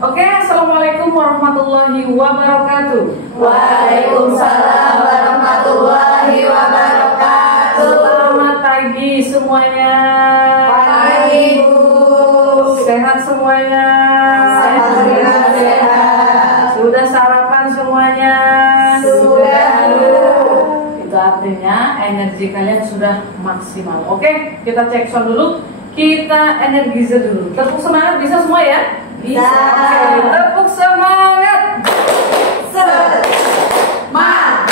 Oke, assalamualaikum warahmatullahi wabarakatuh. Waalaikumsalam warahmatullahi wabarakatuh. Selamat pagi semuanya. Pagi Bu. Sehat semuanya. Alhamdulillah sehat. Sudah sarapan semuanya? Sudah Bu. Itu artinya energi kalian sudah maksimal. Oke, kita cek sound dulu. Kita energizer dulu. Tepuk semangat bisa semua ya? Bisa. Oke, tepuk semangat. Semangat.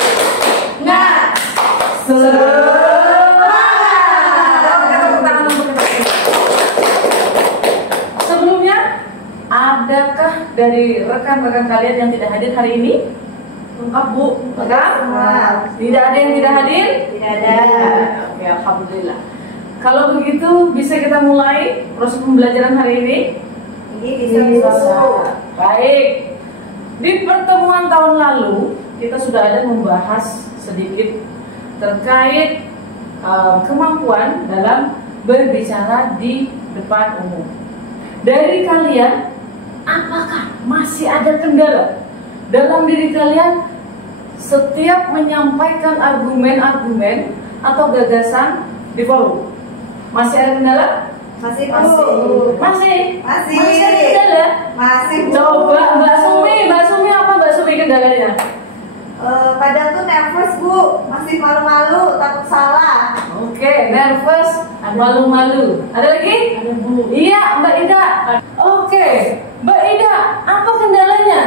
Sebelumnya, adakah dari rekan-rekan kalian yang tidak hadir hari ini? Lengkap Bu, lengkap? Tidak ada yang tidak hadir? Tidak ada. Oke, alhamdulillah. Kalau begitu, bisa kita mulai proses pembelajaran hari ini? Ini bisa. Baik. Di pertemuan tahun lalu, kita sudah ada membahas sedikit terkait kemampuan dalam berbicara di depan umum. Dari kalian, apakah masih ada kendala dalam diri kalian setiap menyampaikan argumen-argumen atau gagasan di forum? Masih ada kendala? Masih Bu. Masih ada Masih. kendala? Masih Bu. Coba Mbak Sumi apa Mbak Sumi kendalanya? Kadang tuh nervous Bu, masih malu-malu, takut salah. Oke, nervous, malu-malu. Ada lagi? Ada Bu. Iya, Mbak Ida. Oke, Mbak Ida, apa kendalanya?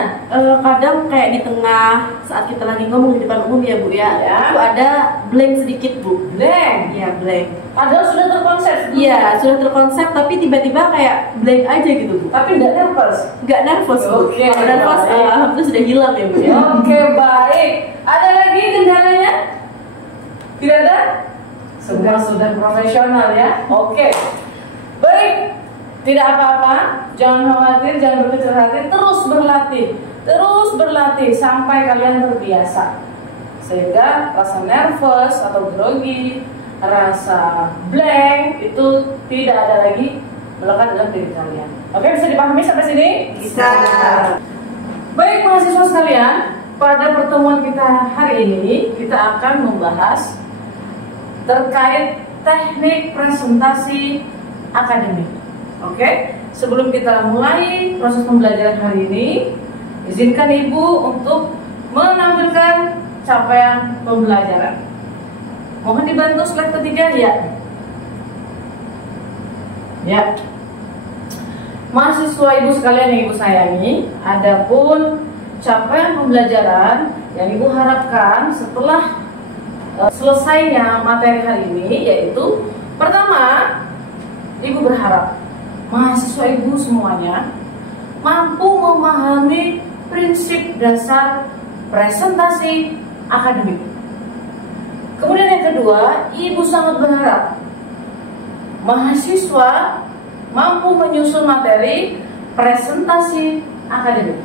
Kadang kayak di tengah saat kita lagi ngomong di depan umum ya Bu ya, Ya. itu ada blank sedikit Bu. Blank. Iya blank. Padahal sudah terkonsep. Iya sudah terkonsep tapi tiba-tiba kayak blank aja gitu Bu. Tapi nggak nervous. Nggak nervous Bu. Oke, Kalau nervous baik. alhamdulillah sudah hilang ya Bu ya. Oke, baik. Ada lagi kendalanya? Tidak ada? Semua sudah profesional ya. Oke. Baik. Tidak apa-apa. Jangan khawatir, jangan berkecil hati. Terus berlatih sampai kalian terbiasa. Sehingga rasa nervous atau grogi, rasa blank itu tidak ada lagi melekat dalam diri kalian. Oke, bisa dipahami sampai sini? Bisa. Baik mahasiswa sekalian, pada pertemuan kita hari ini kita akan membahas terkait teknik presentasi akademik. Oke, sebelum kita mulai proses pembelajaran hari ini, izinkan Ibu untuk menampilkan capaian pembelajaran. Mohon dibantu slide ketiga ya. Ya. Mahasiswa Ibu sekalian yang Ibu sayangi, adapun capaian pembelajaran yang Ibu harapkan setelah selesainya materi hari ini, yaitu pertama, Ibu berharap mahasiswa Ibu semuanya mampu memahami prinsip dasar presentasi akademik. Kemudian yang kedua, Ibu sangat berharap mahasiswa mampu menyusun materi presentasi akademik.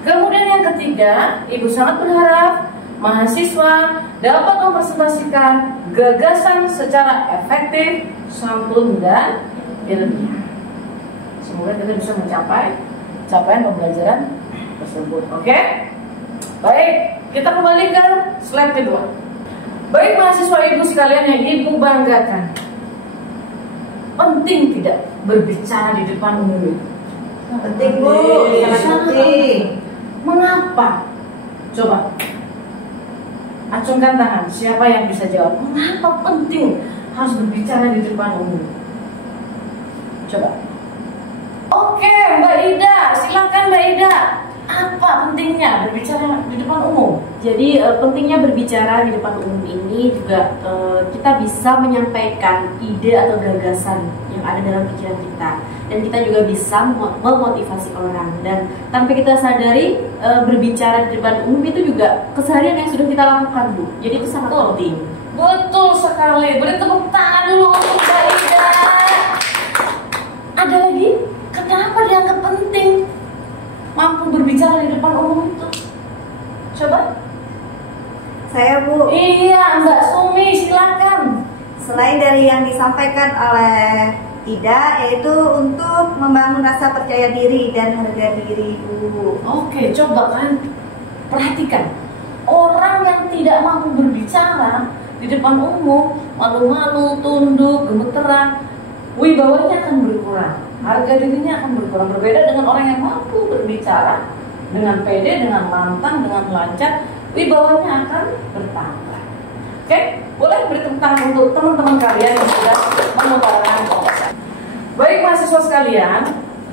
Kemudian yang ketiga, Ibu sangat berharap mahasiswa dapat mempresentasikan gagasan secara efektif, santun, dan ilmiah. Semoga kita bisa mencapai capaian pembelajaran tersebut. Oke? Baik, kita kembali ke slide kedua. Baik mahasiswa Ibu sekalian yang Ibu banggakan, penting tidak berbicara di depan umum? Penting Bu, sangat penting. Mengapa? Coba acungkan tangan. Siapa yang bisa jawab? Mengapa penting harus berbicara di depan umum? Coba. Oke, Mbak Ida, silakan Mbak Ida. Apa pentingnya berbicara di depan umum? Jadi pentingnya berbicara di depan umum ini juga kita bisa menyampaikan ide atau gagasan yang ada dalam pikiran kita, dan kita juga bisa memotivasi orang. Dan tanpa kita sadari berbicara di depan umum itu juga keseharian yang sudah kita lakukan Bu. Jadi itu sangat penting. Betul sekali. Beri tepuk tangan dulu untuk Mbak Ida. Ada lagi? Kenapa dianggap penting mampu berbicara di depan umum itu? Coba. Saya Bu. Iya, Mbak Sumi, silakan. Selain dari yang disampaikan oleh Tidak, yaitu untuk membangun rasa percaya diri dan harga diri Ibu. Oke, coba kan perhatikan. Orang yang tidak mampu berbicara di depan umum, malu-malu, tunduk, gemeteran, wibawanya akan berkurang, harga dirinya akan berkurang. Berbeda dengan orang yang mampu berbicara dengan pede, dengan lantang, dengan lancar, wibawanya akan bertambah. Oke, boleh beri tepuk tangan untuk teman-teman kalian yang sudah mengutarakan wawasan. Baik mahasiswa sekalian,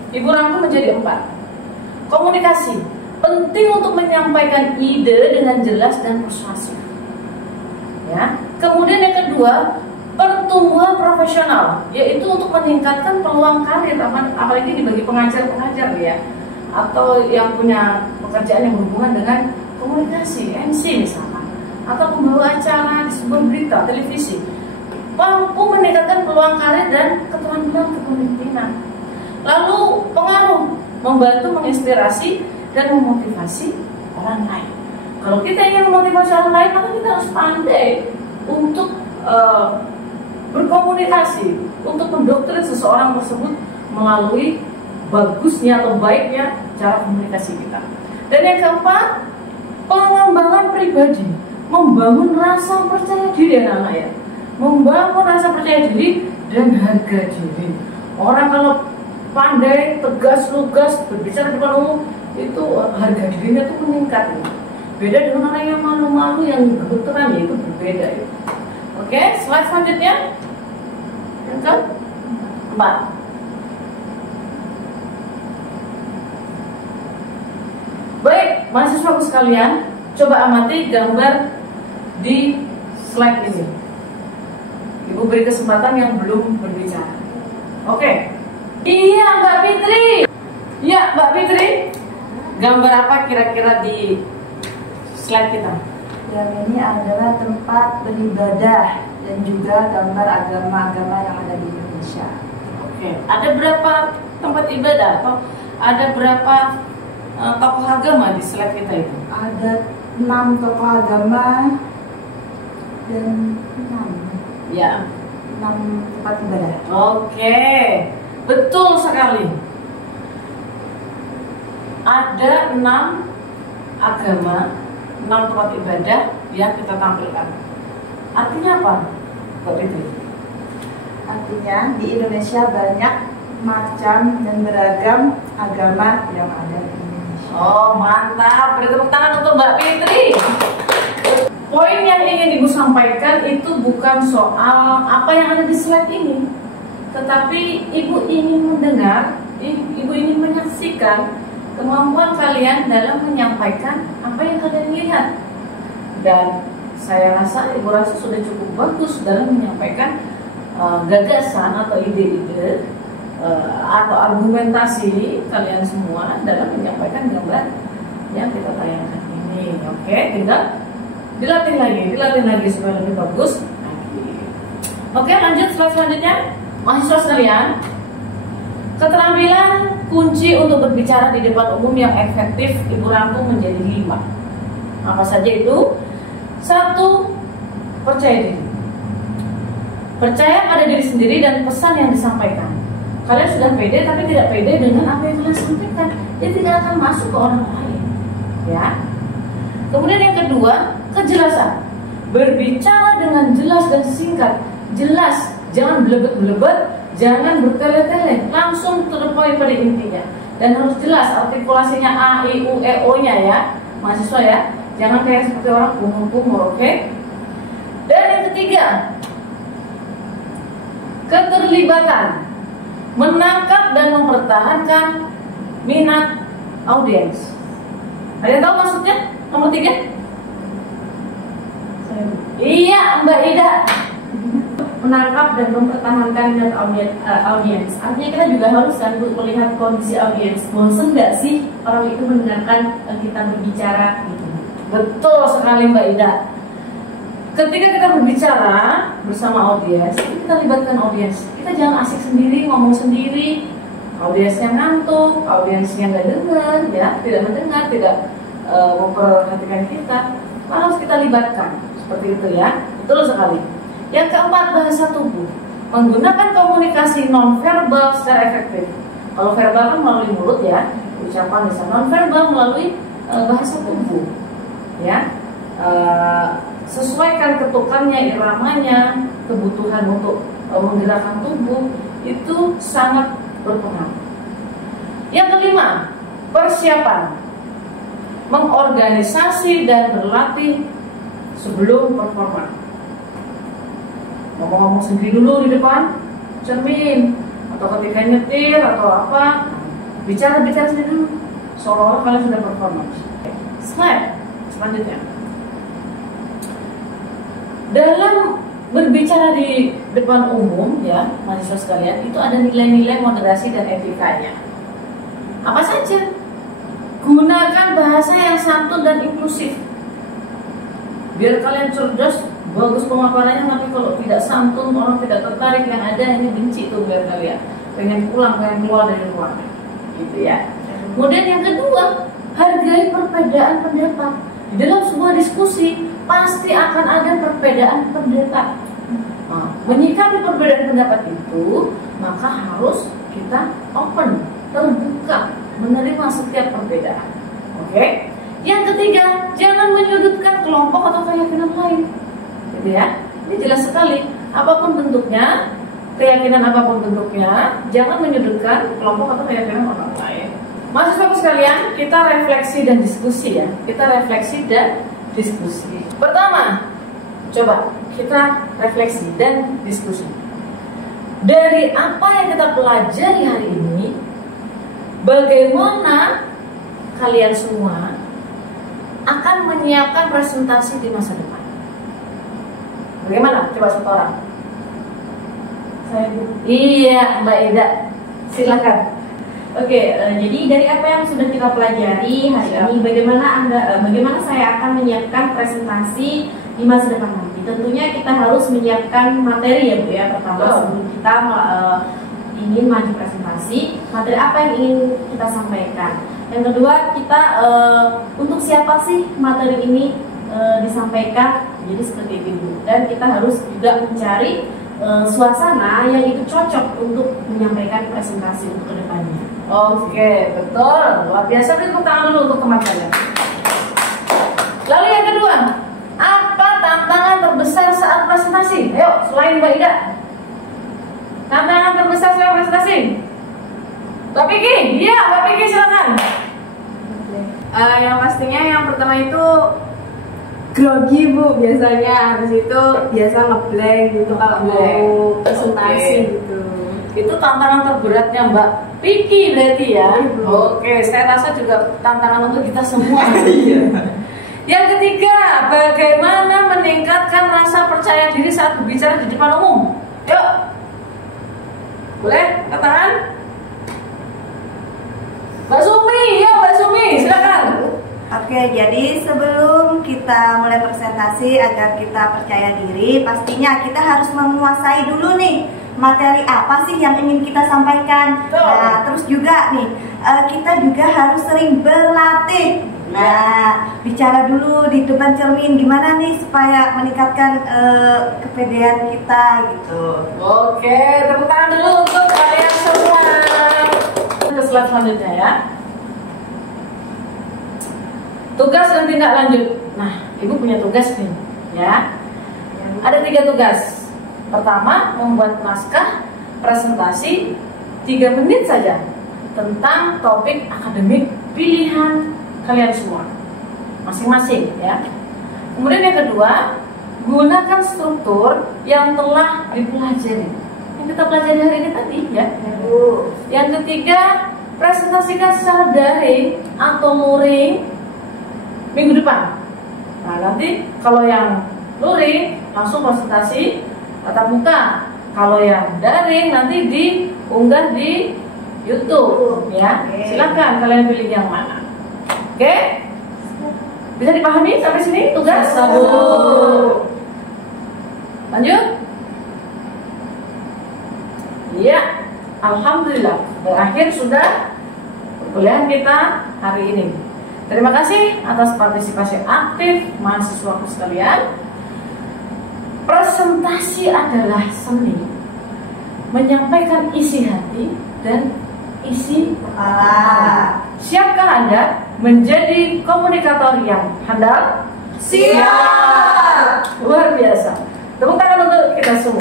Ibu rangkum menjadi 4. Komunikasi penting untuk menyampaikan ide dengan jelas dan persuasif. Ya. Kemudian yang kedua, pertumbuhan profesional, yaitu untuk meningkatkan peluang karir, apalagi bagi pengajar-pengajar ya, atau yang punya pekerjaan yang berhubungan dengan komunikasi, MC misalnya, atau pembawa acara di sebuah berita televisi, mampu meningkatkan peluang karir dan keterampilan kepemimpinan. Lalu pengaruh, membantu menginspirasi dan memotivasi orang lain. Kalau kita ingin memotivasi orang lain, maka kita harus pandai untuk berkomunikasi, untuk mendoktrin seseorang tersebut melalui bagusnya atau baiknya cara komunikasi kita. Dan yang keempat, pengembangan pribadi, membangun rasa percaya diri anak-anak ya, membangun rasa percaya diri dan harga diri. Orang kalau pandai, tegas, lugas, berbicara di depan umum, itu harga dirinya tuh meningkat. Beda dengan orang yang malu-malu, yang gemeteran, ya itu berbeda ya. Oke, slide selanjutnya. Yang keempat. Baik, mahasiswa sekalian, coba amati gambar di slide ini. Ibu beri kesempatan yang belum berbicara. Oke. Iya, Mbak Fitri. Iya, Mbak Fitri. Gambar apa kira-kira di slide kita? Yang ini adalah tempat beribadah dan juga gambar agama-agama yang ada di Indonesia. Oke. Ada berapa tempat ibadah atau ada berapa tokoh agama di slide kita itu? Ada 6 tokoh agama dan 6 Ya. tempat ibadah. Oke, betul sekali. Ada 6 agama, 6 tempat ibadah yang kita tampilkan. Artinya apa, Mbak Fitri? Artinya di Indonesia banyak macam dan beragam agama yang ada di Indonesia. Oh, mantap. Beri tepuk tangan untuk Mbak Fitri. Poin yang ingin Ibu sampaikan itu bukan soal apa yang ada di slide ini, tetapi Ibu ingin mendengar, Ibu ingin menyaksikan kemampuan kalian dalam menyampaikan apa yang kalian lihat. Dan saya rasa, Ibu rasa sudah cukup bagus dalam menyampaikan gagasan atau ide-ide atau argumentasi kalian semua dalam menyampaikan gambar yang kita tayangkan ini. Oke, tinggal dilatih lagi supaya lebih bagus lagi. Oke, lanjut slide selanjutnya. Mahasiswa sekalian, keterampilan kunci untuk berbicara di depan umum yang efektif Ibu rangkum menjadi 5. Apa saja itu? 1. Percaya diri. Percaya pada diri sendiri dan pesan yang disampaikan. Kalian sudah pede tapi tidak pede dengan apa yang kalian sampaikan, dia tidak akan masuk ke orang lain. Ya. Kemudian yang kedua, kejelasan. Berbicara dengan jelas dan singkat. Jelas, jangan belebet-belebet, jangan bertele-tele, langsung to the point pada intinya. Dan harus jelas artikulasinya A, I, U, E, O-nya ya, mahasiswa ya. Jangan kayak seperti orang kumur-kumur, oke? Dan yang ketiga, keterlibatan. Menangkap dan mempertahankan minat audiens. Ada yang tahu maksudnya? Nomor 3? Iya, Mbak Ida. Menangkap dan mempertahankan minat audiens. Artinya kita juga harus kan melihat kondisi audiens. Bosan nggak sih orang itu mendengarkan kita berbicara gitu. Betul sekali Mbak Ida. Ketika kita berbicara bersama audiens, kita libatkan audiens. Kita jangan asik sendiri, ngomong sendiri. Audiensnya ngantuk, audiensnya nggak dengar, ya, tidak mendengar, tidak memperhatikan kita. Harus kita libatkan seperti itu ya. Betul sekali. Yang keempat, bahasa tubuh. menggunakan komunikasi nonverbal secara efektif. Kalau verbal kan melalui mulut ya, ucapan bisa. Nonverbal melalui bahasa tubuh, ya. Sesuaikan ketukannya, iramanya, kebutuhan untuk menggerakkan tubuh itu sangat berpengaruh. Yang kelima, persiapan, mengorganisasi dan berlatih sebelum performa. Ngomong-ngomong sendiri dulu di depan cermin, atau ketika nyetir atau apa, bicara sendiri dulu, seolah-olah kalian sudah performa. Slide selanjutnya. Dalam berbicara di depan umum ya, mahasiswa sekalian, itu ada nilai-nilai moderasi dan etikanya. Apa saja? Gunakan bahasa yang santun dan inklusif. Biar kalian cerdas, bagus pemaparannya, tapi kalau tidak santun, orang tidak tertarik, yang ada ini benci tuh biar kalian pengen pulang, pengen keluar dari ruangan, gitu ya. Kemudian yang kedua, hargai perbedaan pendapat. Di dalam sebuah diskusi pasti akan ada perbedaan pendapat. Nah, menyikapi perbedaan pendapat itu, maka harus kita open, terbuka, menerima setiap perbedaan. Oke? Yang ketiga, jangan menyudutkan kelompok atau keyakinan lain. Gitu ya. Ini jelas sekali. Apapun bentuknya, keyakinan apapun bentuknya, jangan menyudutkan kelompok atau keyakinan orang lain. Mahasiswa sekalian, kita refleksi dan diskusi ya. Kita refleksi dan diskusi. Pertama, coba kita refleksi dan diskusi. Dari apa yang kita pelajari hari ini, bagaimana kalian semua akan menyiapkan presentasi di masa depan? Bagaimana? Coba satu orang. Saya Iya, Mbak Ida. Silakan. Oke, jadi dari apa yang sudah kita pelajari hari ini, bagaimana saya akan menyiapkan presentasi di masa depan nanti? Tentunya kita harus menyiapkan materi ya Bu ya. Pertama sebelum kita ingin maju presentasi, materi apa yang ingin kita sampaikan. Yang kedua, kita untuk siapa sih materi ini disampaikan? Jadi seperti itu Bu. Dan kita harus juga mencari suasana yang itu cocok untuk menyampaikan presentasi untuk kedepannya. Oke, betul. Luar biasa. Tepuk tangan dulu untuk teman saya. Lalu yang kedua, apa tantangan terbesar saat presentasi? Ayo, selain Mbak Ida. Tantangan terbesar saat presentasi. Mbak Piki, iya Mbak Piki silakan. Yang pastinya yang pertama itu grogi Bu, biasanya habis itu biasa ngeblank gitu kalau mau presentasi gitu. Itu tantangan terberatnya Mbak Piki berarti ya. Oke, saya rasa juga tantangan untuk kita semua. Yang ketiga, bagaimana meningkatkan rasa percaya diri saat berbicara di depan umum? Yuk, boleh angkat tangan? Mbak Sumi, ya Mbak Sumi, silakan. Oke, jadi sebelum kita mulai presentasi agar kita percaya diri, pastinya kita harus menguasai dulu nih materi apa sih yang ingin kita sampaikan. Nah, terus juga nih kita juga harus sering berlatih. Nah, bicara dulu di depan cermin gimana nih supaya meningkatkan kepedean kita gitu. Oke, tepuk tangan dulu untuk kalian semua. Ke slide selanjutnya ya. Tugas dan tindak lanjut. Nah, Ibu punya tugas nih, ya. Ada 3 tugas. Pertama, membuat naskah presentasi 3 menit saja tentang topik akademik pilihan kalian semua, masing-masing, ya. Kemudian yang kedua, gunakan struktur yang telah dipelajari, yang kita pelajari hari ini tadi, ya. Yang ketiga, presentasikan secara daring atau luring minggu depan. Nah, nanti kalau yang luring langsung presentasi tatap muka. Kalau yang daring nanti diunggah di YouTube, ya. Silakan kalian pilih yang mana. Oke? Bisa dipahami sampai sini tugas? Lanjut. Iya, alhamdulillah berakhir sudah perkuliahan kita hari ini. Terima kasih atas partisipasi aktif mahasiswaku sekalian. Presentasi adalah seni menyampaikan isi hati dan isi Kepala. Siapkah Anda menjadi komunikator yang handal? Siap. Luar biasa. Tepuk tangan untuk kita semua.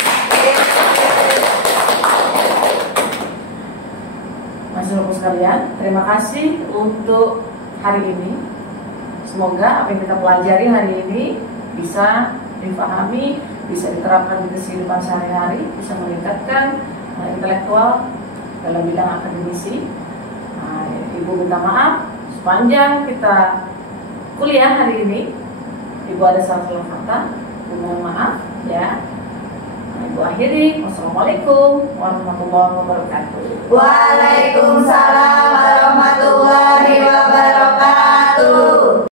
Masuk sekalian, terima kasih untuk hari ini. Semoga apa yang kita pelajari hari ini bisa dipahami, bisa diterapkan di kehidupan sehari-hari, bisa meningkatkan intelektual dalam bidang akademisi. Nah, Ibu minta maaf sepanjang kita kuliah hari ini. Ibu ada salah kata, mohon maaf ya. Nah, Ibu akhiri. Wassalamualaikum warahmatullahi wabarakatuh. Waalaikumsalam warahmatullahi wabarakatuh.